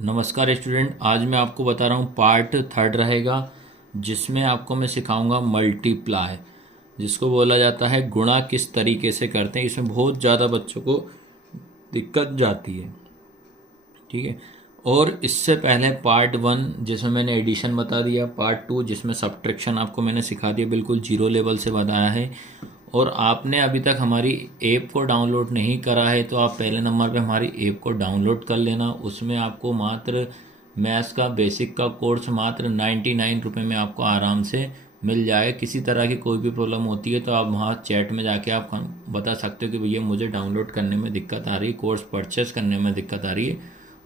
नमस्कार स्टूडेंट, आज मैं आपको बता रहा हूँ पार्ट थर्ड रहेगा जिसमें आपको मैं सिखाऊंगा मल्टीप्लाई, जिसको बोला जाता है गुणा किस तरीके से करते हैं। इसमें बहुत ज़्यादा बच्चों को दिक्कत जाती है, ठीक है। और इससे पहले पार्ट वन जिसमें मैंने एडिशन बता दिया, पार्ट टू जिसमें सब्ट्रैक्शन आपको मैंने सिखा दिया, बिल्कुल जीरो लेवल से बताया है। और आपने अभी तक हमारी ऐप को डाउनलोड नहीं करा है तो आप पहले नंबर पे हमारी ऐप को डाउनलोड कर लेना। उसमें आपको मात्र मैथ्स का बेसिक का कोर्स मात्र 99 रुपये में आपको आराम से मिल जाए। किसी तरह की कोई भी प्रॉब्लम होती है तो आप वहाँ चैट में जाके आप बता सकते हो कि भैया मुझे डाउनलोड करने में दिक्कत आ रही है, कोर्स परचेस करने में दिक्कत आ रही है,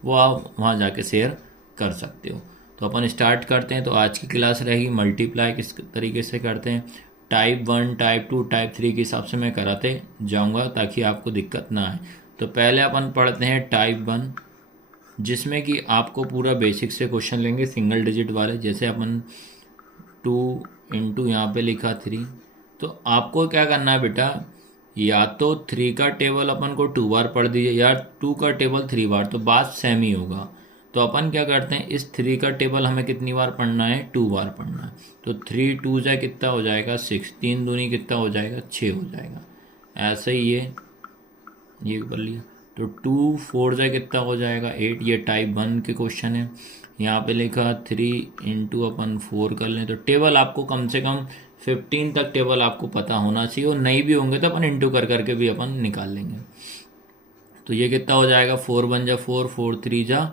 वो आप वहाँ जाके शेयर कर सकते हो। तो अपन स्टार्ट करते हैं। तो आज की क्लास रहेगी मल्टीप्लाई किस तरीके से करते हैं। Type one, type two, type three के हिसाब से मैं कराते जाऊँगा ताकि आपको दिक्कत ना आए। तो पहले अपन पढ़ते हैं टाइप वन, जिसमें कि आपको पूरा बेसिक से क्वेश्चन लेंगे सिंगल डिजिट वाले। जैसे अपन 2 यहाँ पे लिखा 3, तो आपको क्या करना है बेटा, या तो 3 का टेबल अपन को 2 बार पढ़ दीजिए या 2 का टेबल 3 बार, तो बात सेम ही होगा। तो अपन क्या करते हैं, इस 3 का टेबल हमें कितनी बार पढ़ना है, 2 बार पढ़ना है। तो 3 2 जा कितना हो जाएगा 6, 3 दूनी कितना हो जाएगा 6 हो जाएगा। ऐसे ही ये कर लिया। तो 2 4 जा कितना हो जाएगा 8। ये टाइप वन के क्वेश्चन है। यहाँ पे लिखा 3 अपन 4 कर लें, तो टेबल आपको कम से कम 15 तक टेबल आपको पता होना चाहिए, और नहीं भी होंगे तो अपन इंटू कर करके भी अपन निकाल लेंगे। तो ये कितना हो जाएगा 4 1 जा 4, 4 3 जा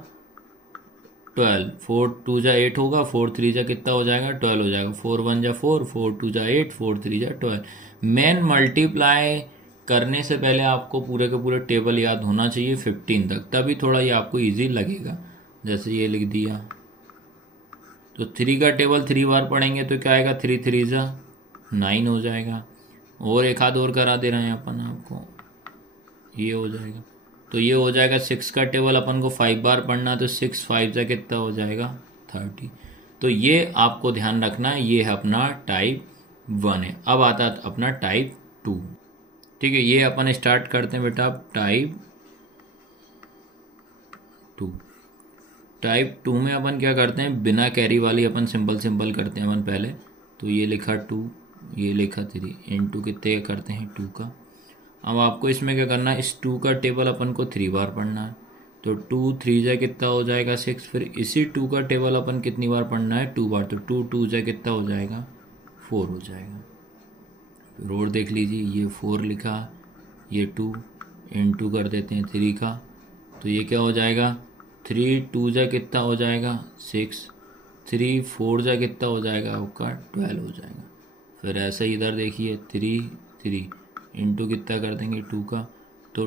12, 4 2 जा 8 होगा, 4 3 जा कितना हो जाएगा 12 हो जाएगा, 4 1 जा 4, 4 2 जा 8, 4 3 जा 12। मेन मल्टीप्लाई करने से पहले आपको पूरे के पूरे टेबल याद होना चाहिए 15 तक, तभी थोड़ा ये आपको इजी लगेगा। जैसे ये लिख दिया, तो 3 का टेबल 3 बार पढ़ेंगे तो क्या आएगा 3 3 जा 9 हो जाएगा। और एक आध और करा दे रहे हैं अपन आपको, ये हो जाएगा। तो ये हो जाएगा 6 का टेबल अपन को 5 बार पढ़ना, तो 6 5 जा कितना हो जाएगा 30। तो ये आपको ध्यान रखना है, ये है अपना टाइप वन है। अब आता है अपना टाइप टू, ठीक है। ये अपन स्टार्ट करते हैं बेटा टाइप टू। टाइप टू में अपन क्या करते हैं, बिना कैरी वाली अपन सिंपल सिंपल करते हैं अपन पहले। तो ये लिखा 2, ये लिखा 3, इनटू कितने करते हैं 2 का। अब आपको इसमें क्या करना है, इस 2 का टेबल अपन को 3 बार पढ़ना है। तो 2 3 जा कितना हो जाएगा 6। फिर इसी 2 का टेबल अपन कितनी बार पढ़ना है 2 बार, तो 2 2 जा कितना हो जाएगा 4 हो जाएगा। फिर और देख लीजिए, ये 4 लिखा, ये 2 इनटू कर देते हैं 3 का। तो ये क्या हो जाएगा 3 2 जा कितना हो जाएगा 6, 3 4 जा कितना हो जाएगा आपका 12 हो जाएगा। फिर ऐसे ही इधर देखिए 3 3 इंटू कितना कर देंगे 2 का। तो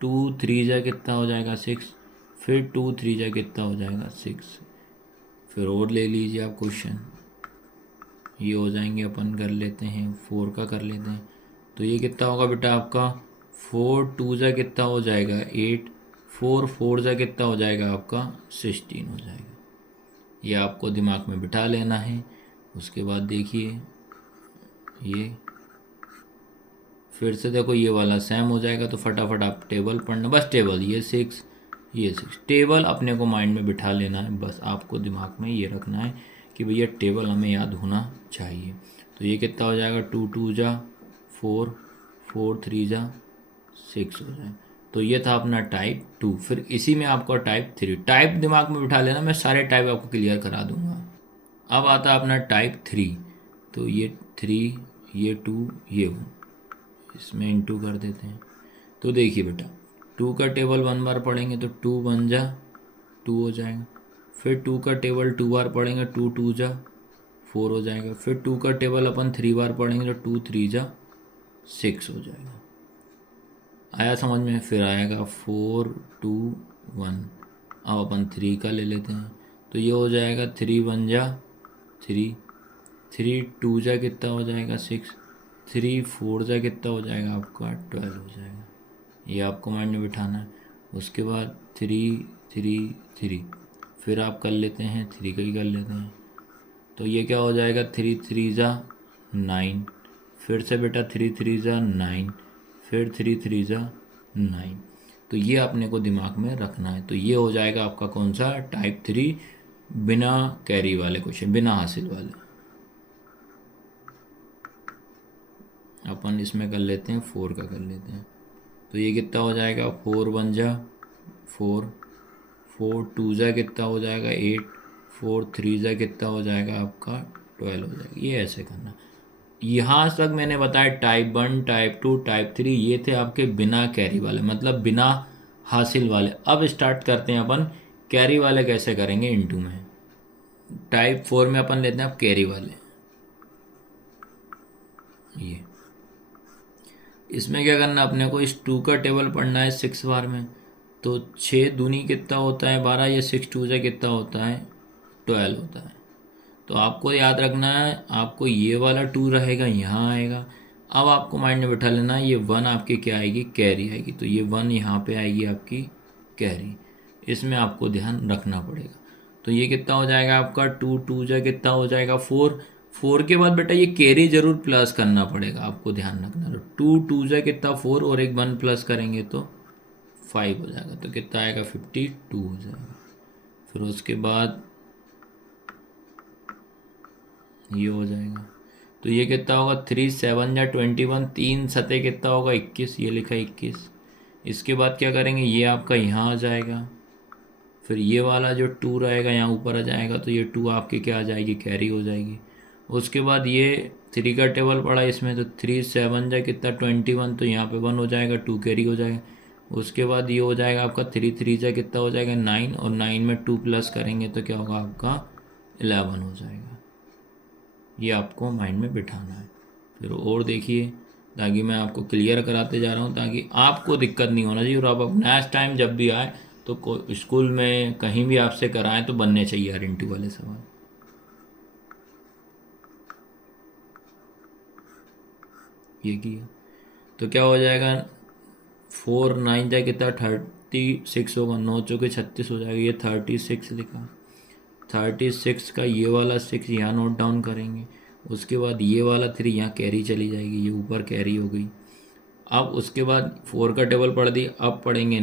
2 3 जा कितना हो जाएगा 6, फिर 2 3 जा कितना हो जाएगा 6। फिर और ले लीजिए आप क्वेश्चन, ये हो जाएंगे अपन कर लेते हैं 4 का कर लेते हैं। तो ये कितना होगा बेटा आपका 4 2 जा कितना हो जाएगा 8, 4 4 जा कितना हो जाएगा आपका 16 हो जाएगा। ये आपको दिमाग में बिठा लेना है। उसके बाद देखिए ये फिर से देखो ये वाला सेम हो जाएगा, तो फटाफट आप टेबल पढ़ना, बस टेबल ये 6 ये 6, टेबल अपने को माइंड में बिठा लेना है। बस आपको दिमाग में ये रखना है कि भैया टेबल हमें याद होना चाहिए। तो ये कितना हो जाएगा 2 2 जा 4, 4 3 जा 6 हो जाए। तो ये था अपना टाइप टू। फिर इसी में आपको टाइप थ्री, टाइप दिमाग में बिठा लेना, मैं सारे टाइप आपको क्लियर करा दूंगा। अब आता है अपना टाइप थ्री। तो ये 3, ये 2, ये 1, इसमें इंटू कर देते हैं। तो देखिए बेटा 2 का टेबल 1 बार पढ़ेंगे तो 2 1 जा 2 हो जाएगा। फिर 2 का टेबल 2 बार पढ़ेंगे 2 2 जा 4 हो जाएगा। फिर 2 का टेबल अपन 3 बार पढ़ेंगे तो 2 3 जा 6 हो जाएगा। आया समझ में? फिर आएगा 4 2 1। अब अपन 3 का ले लेते हैं, तो ये हो जाएगा 3 1 जा 3, 3 2 जा कितना हो जाएगा 6, 3 4 जा कितना हो जाएगा आपका 12 हो जाएगा। ये आपको माइंड में बिठाना है। उसके बाद 3 3 3, फिर आप कर लेते हैं 3 का ही कर लेते हैं। तो ये क्या हो जाएगा 3 3 जा 9, फिर से बेटा 3 3 जा 9, फिर 3 3 जा 9। तो ये अपने को दिमाग में रखना है। तो ये हो जाएगा आपका कौन सा, टाइप 3 बिना कैरी वाले क्वेश्चन, बिना हासिल वाले। अपन इसमें कर लेते हैं 4 का कर लेते हैं। तो ये कितना हो जाएगा, 4 1 जा 4, 4 2 जा कितना हो जाएगा 8, 4 3 जा कितना हो जाएगा आपका 12 हो जाएगा। ये ऐसे करना। यहाँ तक मैंने बताया टाइप 1 टाइप 2 टाइप 3 ये थे आपके बिना कैरी वाले, मतलब बिना हासिल वाले। अब स्टार्ट करते हैं अपन कैरी वाले कैसे करेंगे इनटू में। टाइप 4 में अपन लेते हैं अब कैरी वाले। ये इसमें क्या करना अपने को, इस 2 का टेबल पढ़ना है 6 बार में। तो 6 दूनी कितना होता है 12, ये 6 2 से कितना होता है 12 होता है। तो आपको याद रखना है, आपको ये वाला 2 रहेगा यहाँ आएगा। अब आपको माइंड में बैठा लेना है ये 1 आपकी क्या आएगी, कैरी आएगी। तो ये 1 यहाँ पे आएगी आपकी कैरी, इसमें आपको ध्यान रखना पड़ेगा। तो ये कितना हो जाएगा आपका 2 2 जा कितना हो जाएगा 4, 4 के बाद बेटा ये कैरी जरूर प्लस करना पड़ेगा, आपको ध्यान रखना। तो 2 2 जा कितना 4 और एक 1 प्लस करेंगे तो 5 हो जाएगा। तो कितना आएगा 52 हो जाएगा। फिर उसके बाद ये हो जाएगा। तो ये कितना होगा 3 7 या 21, 3 सतह कितना होगा 21, ये लिखा 21। इसके बाद क्या करेंगे, ये आपका यहाँ आ जाएगा। फिर ये वाला जो 2 रहेगा यहाँ ऊपर आ जाएगा। तो ये 2 आपकी क्या आ जाएगी, कैरी हो जाएगी। उसके बाद ये 3 का टेबल पड़ा इसमें। तो 3 7 जा कितना 21, तो यहाँ पे 1 हो जाएगा, 2 कैरी हो जाएगा। उसके बाद ये हो जाएगा आपका 3 3 जा कितना हो जाएगा 9, और 9 में 2 प्लस करेंगे तो क्या होगा आपका 11 हो जाएगा। ये आपको माइंड में बिठाना है। फिर और देखिए, ताकि मैं आपको क्लियर कराते जा रहा हूँ, ताकि आपको दिक्कत नहीं होना चाहिए। और आप नेक्स्ट टाइम जब भी आए तो स्कूल में कहीं भी आपसे कराएं तो बनने चाहिए यार इंटू वाले सवाल। ये किया तो क्या हो जाएगा 4 9 जाए कितना 36 होगा, 9 चौके 36 हो जाएगा। ये 36 लिखा, 36 का ये वाला 6 यहाँ नोट डाउन करेंगे। उसके बाद ये वाला 3 यहाँ कैरी चली जाएगी, ये ऊपर कैरी हो गई। अब उसके बाद 4 का टेबल पढ़ दी, अब पढ़ेंगे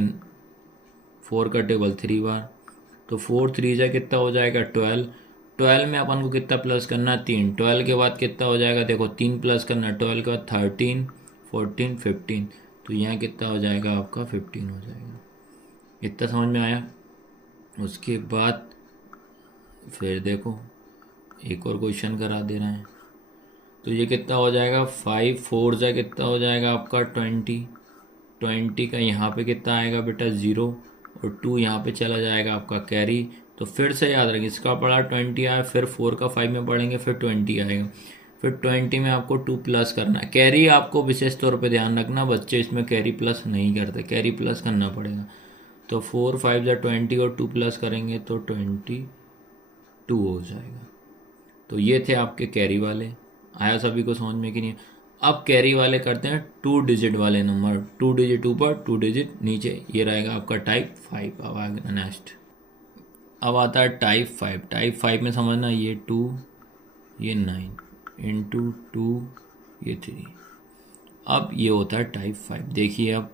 4 का टेबल 3 बार। तो 4 3 जा कितना हो जाएगा 12, 12 में अपन को कितना प्लस करना है 3, 12 के बाद कितना हो जाएगा देखो 3 प्लस करना है, 12 के बाद 13 14 15। तो यहाँ कितना हो जाएगा आपका 15 हो जाएगा। इतना समझ में आया। उसके बाद फिर देखो एक और क्वेश्चन करा दे रहे हैं। तो ये कितना हो जाएगा 5 4 जा कितना हो जाएगा आपका 20, 20 का यहाँ पे कितना आएगा बेटा 0, और 2 यहाँ पे चला जाएगा आपका कैरी। तो फिर से याद रखें, इसका पढ़ा 20 आया, फिर 4 का 5 में पढ़ेंगे, फिर 20 आएगा। फिर 20 में आपको 2 प्लस करना है। कैरी आपको विशेष तौर पे ध्यान रखना, बच्चे इसमें कैरी प्लस नहीं करते, कैरी प्लस करना पड़ेगा। तो 4 5 या 20 और 2 प्लस करेंगे तो 22 हो जाएगा। तो ये थे आपके कैरी वाले। आया सभी को समझ में कि नहीं। अब कैरी वाले करते हैं 2 डिजिट वाले नंबर, 2 डिजिट ऊपर 2 डिजिट नीचे। ये रहेगा आपका टाइप 5। अब आगे नेक्स्ट, अब आता है टाइप 5। टाइप 5 में समझना ये 2 ये 9 इंटू 2 ये 3। अब ये होता है टाइप 5। देखिए अब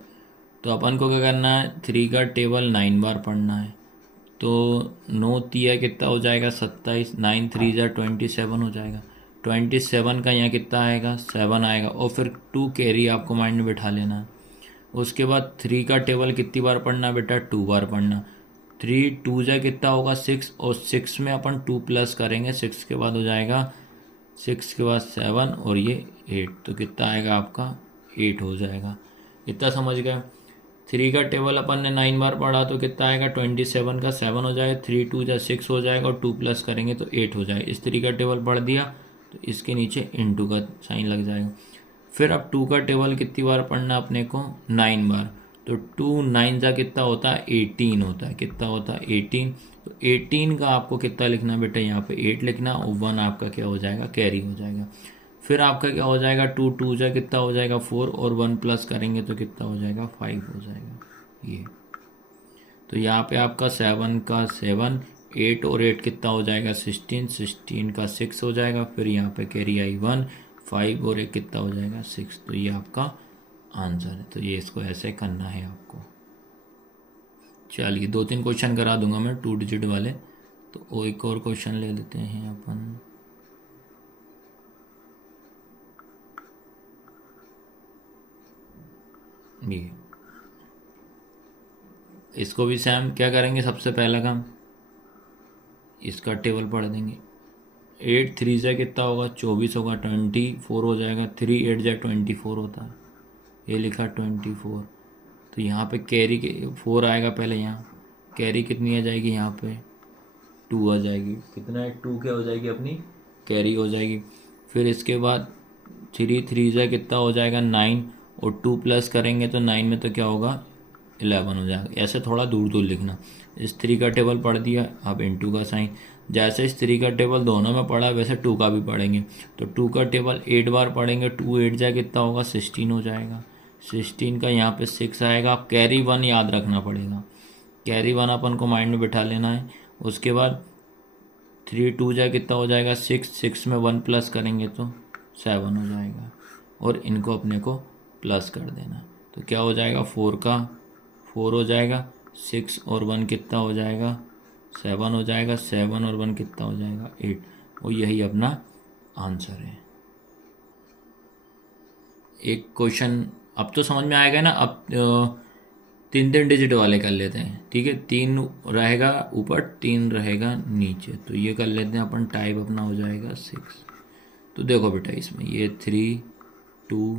तो अपन को क्या करना है, 3 का टेबल 9 बार पढ़ना है। तो 9 तिया कितना हो जाएगा 27, 9 3 जा 27 हो जाएगा। 27 का यहाँ कितना आएगा 7 आएगा, और फिर 2 कैरी आपको माइंड में बिठा लेना है। उसके बाद 3 का टेबल कितनी बार पढ़ना बेटा 2 बार पढ़ना। 3 2 जा कितना होगा 6, और 6 में अपन 2 प्लस करेंगे, 6 के बाद हो जाएगा 6 के बाद 7 और ये 8। तो कितना आएगा आपका 8 हो जाएगा। इतना समझ गए। 3 का टेबल अपन ने 9 बार पढ़ा तो कितना आएगा 27 का 7 हो जाएगा, 3 2 जा 6 हो जाएगा, और 2 प्लस करेंगे तो 8 हो जाएगा। इस 3 का टेबल पढ़ दिया तो इसके नीचे इंटू का साइन लग जाएगा। फिर अब 2 का टेबल कितनी बार पढ़ना अपने को 9 बार। तो 2 9 जा कितना होता है 18 होता है। कितना होता है 18। तो 18 का आपको कितना लिखना है बेटा यहाँ पे 8 लिखना, और 1 आपका क्या हो जाएगा कैरी हो जाएगा। फिर आपका क्या हो जाएगा 2 2 जा कितना हो जाएगा 4, और 1 प्लस करेंगे तो कितना हो जाएगा 5 हो जाएगा ये। तो यहाँ पे आपका 7 का 7, 8 और 8 कितना हो जाएगा 16, 16 का 6 हो जाएगा। फिर यहाँ पे कैरी आई 1, 5 और 1 कितना हो जाएगा 6। तो ये आपका आंसर है। तो ये इसको ऐसे करना है आपको। चलिए 2-3 क्वेश्चन करा दूंगा मैं 2 डिजिट वाले। तो वो एक और क्वेश्चन ले लेते हैं अपन। ये इसको भी सेम क्या करेंगे, सबसे पहला काम इसका टेबल पढ़ देंगे। 8 3 जा कितना होगा 24 होगा, 24 हो जाएगा। 3 8 जा 24 होता है, ये लिखा 24। तो यहाँ पे कैरी के 4 आएगा पहले, यहाँ कैरी कितनी आ जाएगी, यहाँ पे 2 आ जाएगी। कितना है 2 क्या हो जाएगी अपनी कैरी हो जाएगी। फिर इसके बाद 3 3 जा कितना हो जाएगा 9, और 2 प्लस करेंगे तो 9 में तो क्या होगा 11 हो जाएगा। ऐसे थोड़ा दूर दूर लिखना। इस 3 का टेबल पढ़ दिया, अब इनटू का साइन। जैसे इस 3 का टेबल दोनों में पढ़ा वैसे 2 का भी पढ़ेंगे। तो 2 का टेबल 8 बार पढ़ेंगे, 2 8 जा कितना होगा 16 हो जाएगा। 16 का यहाँ पे 6 आएगा। आप कैरी 1 याद रखना पड़ेगा, कैरी 1 अपन को माइंड में बिठा लेना है। उसके बाद 3 2 जा कितना हो जाएगा 6, 6 में 1 प्लस करेंगे तो 7 हो जाएगा, और इनको अपने को प्लस कर देना। तो क्या हो जाएगा 4 का 4 हो जाएगा, 6 और 1 कितना हो जाएगा 7 हो जाएगा, 7 और 1 कितना हो जाएगा 8। और यही अपना आंसर है। एक क्वेश्चन अब तो समझ में आएगा ना। अब 3 डिजिट वाले कर लेते हैं, ठीक है। 3 रहेगा ऊपर, 3 रहेगा नीचे। तो ये कर लेते हैं अपन, टाइप अपना हो जाएगा 6। तो देखो बेटा इसमें ये 3 2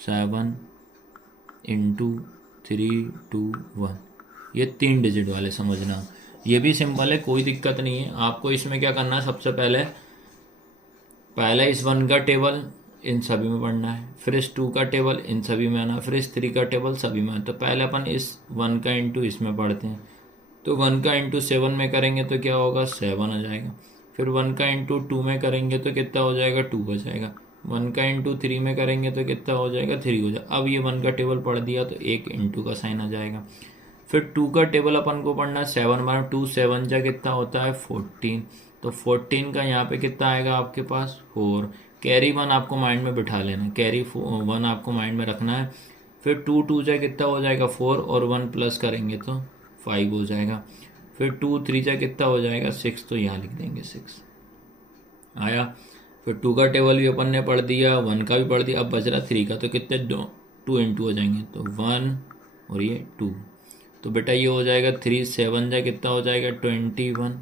7 इंटू 3 2 1, ये 3 डिजिट वाले समझना। ये भी सिंपल है, कोई दिक्कत नहीं है। आपको इसमें क्या करना है, सबसे पहले इस 1 का टेबल इन सभी में पढ़ना है, फिर इस 2 का टेबल इन सभी में आना है, फिर इस 3 का टेबल सभी में। तो पहले अपन इस 1 का इंटू इसमें पढ़ते हैं। तो 1 का इंटू 7 में करेंगे तो क्या होगा 7 आ जाएगा। फिर 1 का इंटू 2 में करेंगे तो कितना हो जाएगा 2 हो जाएगा। 1 का इंटू 3 में करेंगे तो कितना हो जाएगा 3 हो जाएगा। अब ये 1 का टेबल पढ़ दिया तो एक इंटू का साइन आ जाएगा। फिर 2 का टेबल अपन को पढ़ना है 7 बार। 2 7 जा कितना होता है 14। तो 14 का यहाँ पे कितना आएगा आपके पास 4। कैरी 1 आपको माइंड में बिठा लेना, कैरी 1 आपको माइंड में रखना है। फिर 2 2 जा कितना हो जाएगा 4, और 1 प्लस करेंगे तो 5 हो जाएगा। फिर 2 3 जा कितना हो जाएगा 6, तो यहाँ लिख देंगे 6 आया। फिर 2 का टेबल भी अपन ने पढ़ दिया, 1 का भी पढ़ दिया। अब बच रहा 3 का, तो कितने 2 इंटू हो जाएंगे, तो 1 और ये 2। तो बेटा ये हो जाएगा 3 7 जा कितना हो जाएगा 21।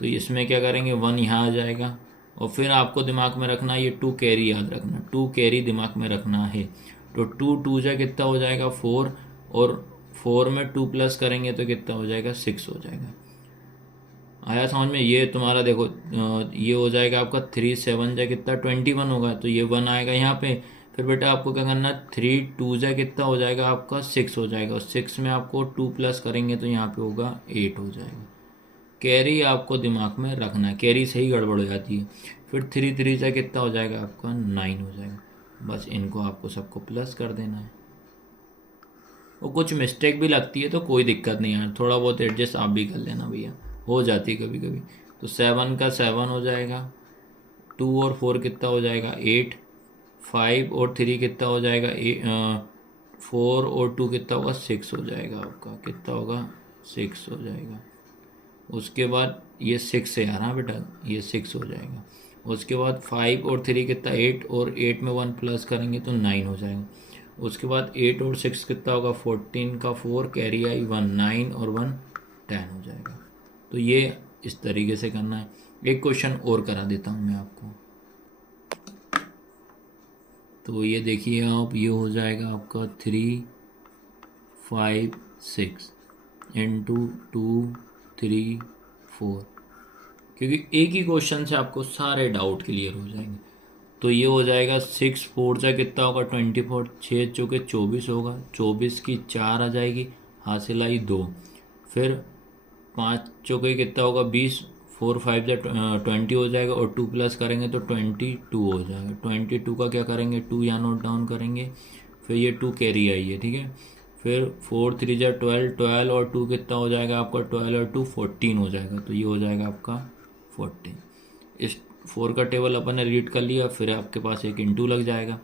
तो इसमें क्या करेंगे 1 यहाँ आ जाएगा। और फिर आपको दिमाग में रखना ये 2 कैरी याद रखना, 2 कैरी दिमाग में रखना है। तो 2 2 जा कितना हो जाएगा 4, और 4 में 2 प्लस करेंगे तो कितना हो जाएगा 6 हो जाएगा। आया समझ में। ये तुम्हारा देखो ये हो जाएगा आपका 3 7 जा कितना 21 होगा, तो ये 1 आएगा यहाँ पे। फिर बेटा आपको क्या करना 3 2 जा कितना हो जाएगा आपका 6 हो जाएगा, और 6 में आपको 2 प्लस करेंगे तो यहाँ पे होगा 8 हो जाएगा। कैरी आपको दिमाग में रखना है, कैरी से ही गड़बड़ हो जाती है। फिर 3 3 जा कितना हो जाएगा आपका 9 हो जाएगा। बस इनको आपको सबको प्लस कर देना है। वो कुछ मिस्टेक भी लगती है तो कोई दिक्कत नहीं यार, थोड़ा बहुत एडजस्ट आप भी कर लेना भैया, हो जाती है कभी कभी। तो 7 का 7 हो जाएगा, 2 और 4 कितना हो जाएगा 8, 5 और 3 कितना हो जाएगा 4 और 2 कितना होगा 6 हो जाएगा आपका, कितना होगा 6 हो जाएगा। उसके बाद ये 6 से आ रहा बेटा, ये 6 हो जाएगा। उसके बाद 5 और 3 कितना 8, और 8 में 1 प्लस करेंगे तो 9 हो जाएगा। उसके बाद 8 और 6 कितना होगा 14 का 4 कैरी आई 1 9 और 1 10 हो जाएगा। तो ये इस तरीके से करना है। एक क्वेश्चन और करा देता हूँ मैं आपको। तो ये देखिए आप, ये हो जाएगा आपका 3 5 6 इंटू 2 3 4, क्योंकि एक ही क्वेश्चन से आपको सारे डाउट क्लियर हो जाएंगे। तो ये हो जाएगा 6 4 जा कितना होगा 24, 6 चौके 24 होगा, 24 की 4 आ जाएगी, हासिल आई 2। फिर 5 चौके कितना होगा 20, 4 5 जा 20 हो जाएगा, और 2 प्लस करेंगे तो 22 हो जाएगा। 22 का क्या करेंगे 2 यहाँ नोट डाउन करेंगे। फिर ये 2 कैरी आई है, ठीक है। फिर 4 3 जा 12, 12 और 2 कितना हो जाएगा आपका 12 और 2 14 हो जाएगा। तो ये हो जाएगा आपका 14। इस 4 का टेबल अपन ने रीड कर लिया, फिर आपके पास एक इंटू लग जाएगा।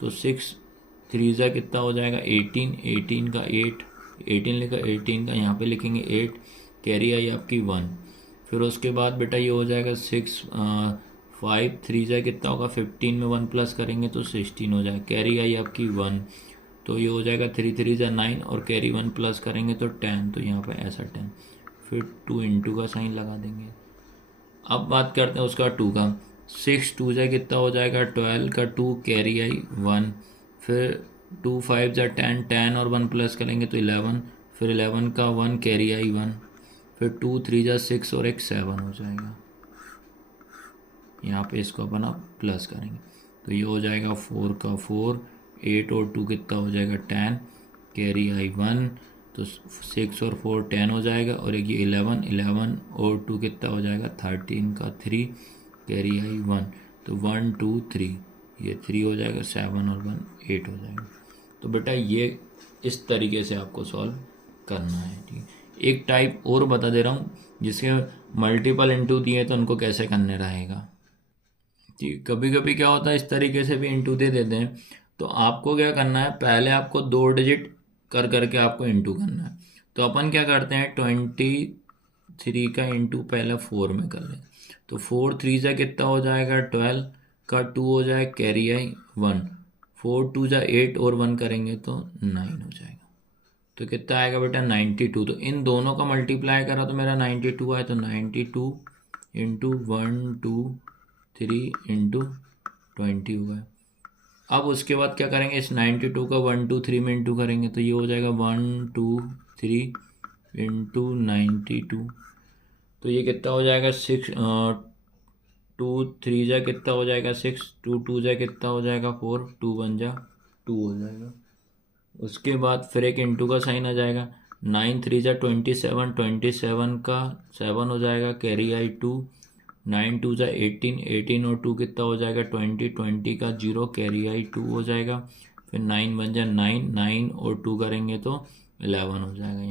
तो 6 3 जा कितना हो जाएगा 18, 18 का 8, 18 लिखा, 18 का यहाँ पे लिखेंगे 8, कैरी आई आपकी 1। फिर उसके बाद बेटा ये हो जाएगा 6, 5 3 जाए कितना होगा 15 में 1 प्लस करेंगे तो 16 हो जाएगा, कैरी आई आपकी 1। तो ये हो जाएगा 3 3 जा 9 और कैरी 1 प्लस करेंगे तो 10, तो यहाँ पे ऐसा 10। फिर 2 इंटू का साइन लगा देंगे। अब बात करते हैं उसका 2 का। 6 2 जाए कितना हो जाएगा 12 का 2, कैरी आई 1। फिर 2 5 जा 10, 10 और 1 प्लस करेंगे तो 11। फिर 11 का 1, कैरी आई 1। फिर 2 3 जा 6 और एक 7 हो जाएगा। यहाँ पे इसको अपन अब प्लस करेंगे तो ये हो जाएगा 4 का 4, 8 और 2 कितना हो जाएगा 10, कैरी आई 1। तो 6 और 4 10 हो जाएगा, और एक ये 11, 11 और 2 कितना हो जाएगा 13 का 3, कैरी आई 1। तो 1 2 3, ये 3 हो जाएगा, 7 और 1 8 हो जाएगा। तो बेटा ये इस तरीके से आपको सॉल्व करना है। ठीक है, एक टाइप और बता दे रहा हूँ जिसके मल्टीपल इंटू दिए तो उनको कैसे करने रहेगा। ठीक, कभी कभी क्या होता है इस तरीके से भी इंटू दे देते हैं, तो आपको क्या करना है, पहले आपको 2 डिजिट कर करके आपको इंटू करना है। तो अपन क्या करते हैं 23 का इंटू पहले 4 में कर लें, तो 4 3 जा कितना हो जाएगा 12 का 2 हो जाएगा, कैरी आई 1। 4 2 जा 8 और 1 करेंगे तो 9 हो जाएगा। तो कितना आएगा बेटा 92। तो इन दोनों का मल्टीप्लाई करा तो मेरा 92 आया, तो 92 इंटू 1 2 3 इंटू 20 हुआ। अब उसके बाद क्या करेंगे, इस 92 का 1 2 3 में इंटू करेंगे तो ये हो जाएगा 1 2 3 इंटू 92। तो ये कितना हो जाएगा 6, 2 3 जा कितना हो जाएगा 6, 2 2 जा कितना हो जाएगा 4, 2 1 जा 2 हो जाएगा। उसके बाद फिर एक इंटू का साइन आ जाएगा, 9 3 जा 27, 27 का 7 हो जाएगा, कैरी आई 2। 9 2 जा 18, 18 और 2 कितना हो जाएगा 20, 20 का 0, कैरी आई 2 हो जाएगा। फिर 9 1 जा 9, 9 और 2 करेंगे तो 11 हो जाएगा।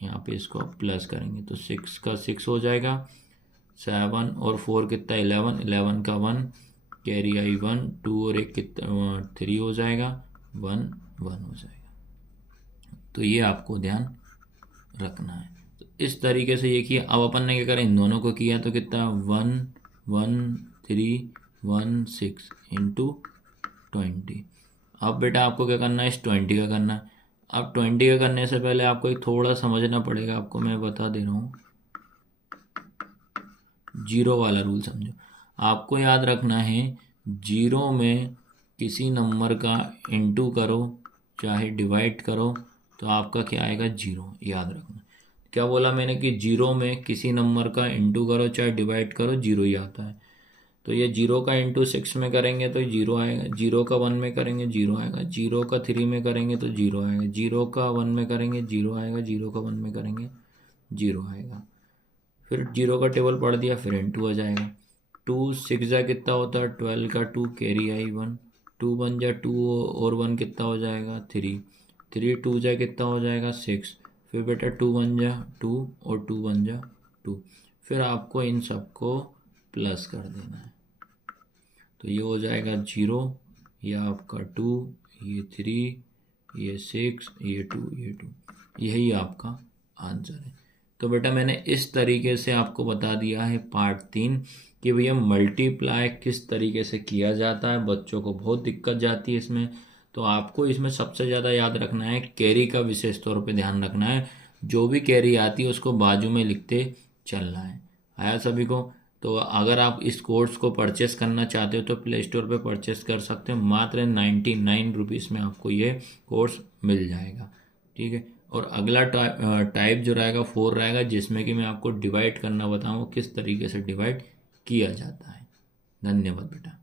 यहाँ पे इसको प्लस करेंगे तो 6 का 6 हो जाएगा, 7 और 4 कितना 11, 11 का 1, कैरी आई 1, 2 और एक कितना 3 हो जाएगा, 1 1 हो जाएगा। तो ये आपको ध्यान रखना है। तो इस तरीके से ये किया। अब अपन ने क्या करा, इन दोनों को किया तो कितना 1 1 3 1 6 इंटू 20। अब बेटा आपको क्या करना है, इस 20 का करना है। अब 20 का करने से पहले आपको एक थोड़ा समझना पड़ेगा, आपको मैं बता दे रहा हूँ। जीरो वाला रूल समझो। आपको याद रखना है, जीरो में किसी नंबर का इंटू करो चाहे डिवाइड करो तो आपका क्या आएगा, जीरो। याद रखना। क्या बोला मैंने कि जीरो में किसी नंबर का इंटू करो चाहे डिवाइड करो, जीरो ही आता है। तो ये जीरो का इंटू 6 में करेंगे तो जीरो आएगा, जीरो का 1 में करेंगे जीरो आएगा, जीरो का 3 में करेंगे तो जीरो आएगा, जीरो का 1 में करेंगे जीरो आएगा, जीरो का 1 में करेंगे जीरो आएगा। फिर जीरो का टेबल पढ़ दिया, फिर इंटू आ जाएगा। 2 6 जा कितना होता है 12 का 2, कैरी आई 1। 2 1 जा 2 और 1 कितना हो जाएगा 3, 3 2 जा कितना हो जाएगा 6। फिर बेटा 2 1 जा 2 और 2 1 जा 2। फिर आपको इन सबको प्लस कर देना है। तो ये हो जाएगा 0, ये आपका 2, ये 3, ये 6, ये 2, ये 2। यही आपका आंसर है। तो बेटा मैंने इस तरीके से आपको बता दिया है पार्ट 3 कि भैया मल्टीप्लाई किस तरीके से किया जाता है। बच्चों को बहुत दिक्कत जाती है इसमें, तो आपको इसमें सबसे ज़्यादा याद रखना है कैरी का विशेष तौर पे ध्यान रखना है। जो भी कैरी आती है उसको बाजू में लिखते चलना है। आया सभी को? तो अगर आप इस कोर्स को परचेस करना चाहते हो तो प्ले स्टोर पर परचेस कर सकते हो। मात्र 99 रुपीज़ में आपको ये कोर्स मिल जाएगा। ठीक है। और अगला टाइप जो रहेगा 4 रहेगा, जिसमें कि मैं आपको डिवाइड करना बताऊँ किस तरीके से डिवाइड किया जाता है। धन्यवाद बेटा।